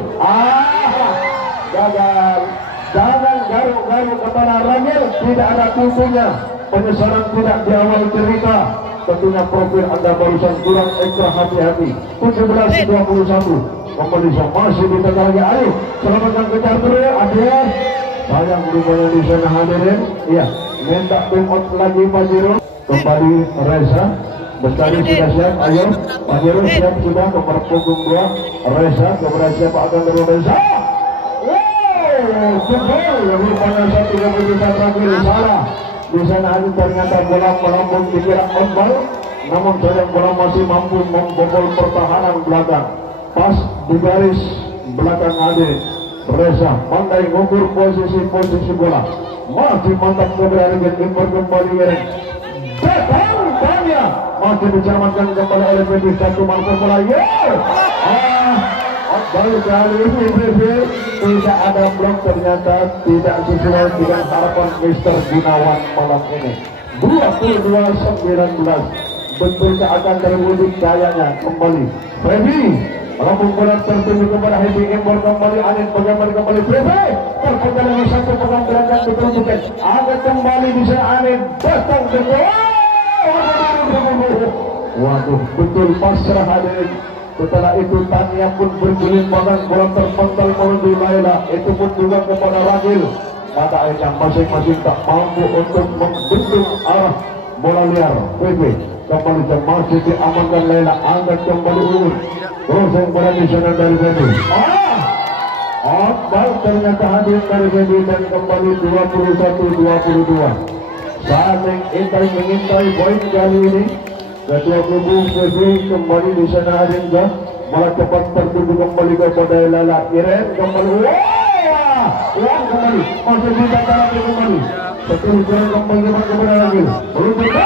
Gagal. Jangan garuk-garuk kepala Ragil, tidak ada kutunya. Penyesalan tidak di awal cerita. Tentunya profil Anda barusan kurang ekstra hati-hati. 17-21. Kembali masih ditengah lagi. Ayo selamatkan kejar terus. Aduh, sayang rupanya di sana hadirin. Iya, minta time out lagi Pajero. Kembali Reza. Bestari sudah siap, ayo Pajero siap sudah ke punggung 2. Reza kepada siapa akan terus Reza. Jebol rupanya satu keputusan terakhir salah. Di sana ada ternyata bola melambung dikira ombal, namun sayang bola masih mampu membobol pertahanan belakang. Pas di garis belakang hadir Reza pandai mengukur posisi bola. Masih mantap keberanian impor kembali Eren. Datang Tanya masih diselamatkan kembali oleh Baby satu mampu bola. Baru kali ini tidak ada blok, ternyata tidak sesuai dengan harapan Mr. Gunawan malam ini. 22-19. Betulkah akan terwujud kayaknya kembali Baby melambung bola tertuju kepada Happy impor kembali Anet bagaimana kembali Baby terpecah lagi satu pegang berangkat ditunjukkan agak kembali bisa Anet datang ke waduh betul pasrah hadirin. Setelah itu Tania pun berguling bahkan bola terpental menuju Laila, itu pun juga kepada Ragil. Pada akhirnya masing-masing tak mampu untuk membendung arah bola liar. PP kembali masih diamankan Laila, angkat kembali urut terusung bola di sana dari PP. Bal ternyata hadir dari PP dan kembali 21-22. Saling mengintai poin kali ini. Ketua kubu PP kembali di sana hadir juga malah cepat tertuju kembali kepada Lala Iren kembali kembali masih bisa terapi kembali setelah jalan kembali kepada lagi beruntung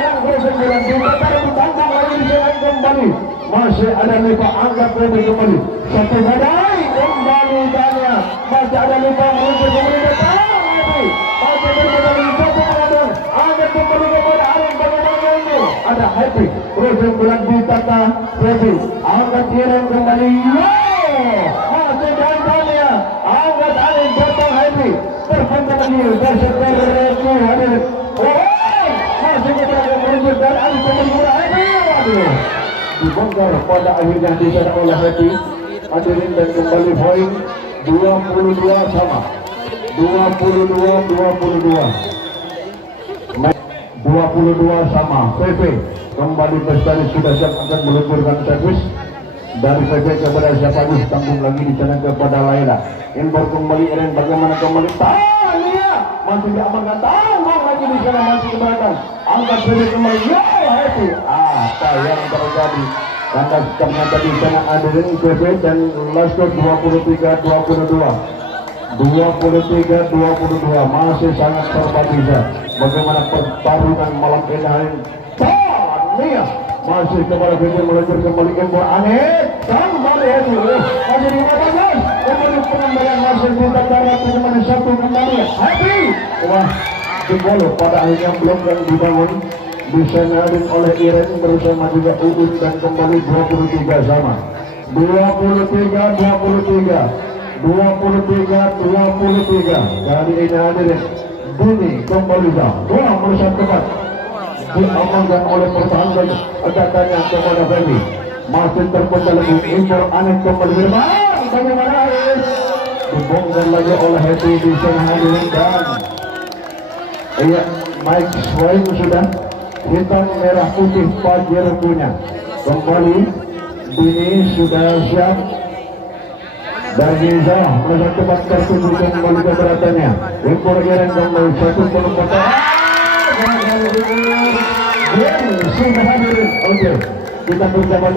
yang berhasil jalan juga terapi tangkap lagi di sana kembali masih ada lupa angkat PP kembali satu badai kembali Tanya masih ada lupa meluncur kembali datang masih berkembali satu penonton angkat kembali kepada Alan bagaimana ini ada Happy terus yang bulan ditata Baby angkat Iren kembali masih dan Tanya angkat Alan datang Happy terpental lagi dasar dari hadir masih kita akan menuju dan Alan kembali kepada Happy dibongkar pada akhirnya di sana oleh Happy hadirin dan kembali poin 22 sama 22 sama PP kembali Bestari sudah siap akan meluncurkan servis dari PP kepada siapa nih tanggung lagi di sana kepada Laila impor kembali Eren bagaimana kembali Tania masih diamankan tanggung lagi di sana masih kebaikan angkat PP kembali Happy apa yang terjadi karena ternyata di sana hadirin PP dan Lasko 23-22 masih sangat terpisah. Bagaimana pertarungan malam ini hari Tania masih kepada PP meluncur kembali impor Anet kembali Happy masih 15 kembali pengembalian masih ditata kembali satu kembali Happy wah jebol pada akhirnya blok yang dibangun disenadin oleh Iren bersama juga Uut dan kembali 23 sama 23 kali ini hadirin Dini kembali bola melesat tepat diamankan oleh pertahanan agakannya kepada Baby masih terpecah lagi impor Anet kembali bermain bagaimana dibongkar lagi oleh Happy di sana hadirin dan iya Mike Swing sudah hitam merah putih Pajero punya kembali Dini sudah siap dari Giza melihat tempat kartu kembali ke beratanya impor Iran kembali satu penempatan sudah hadir. Oke, kita bersama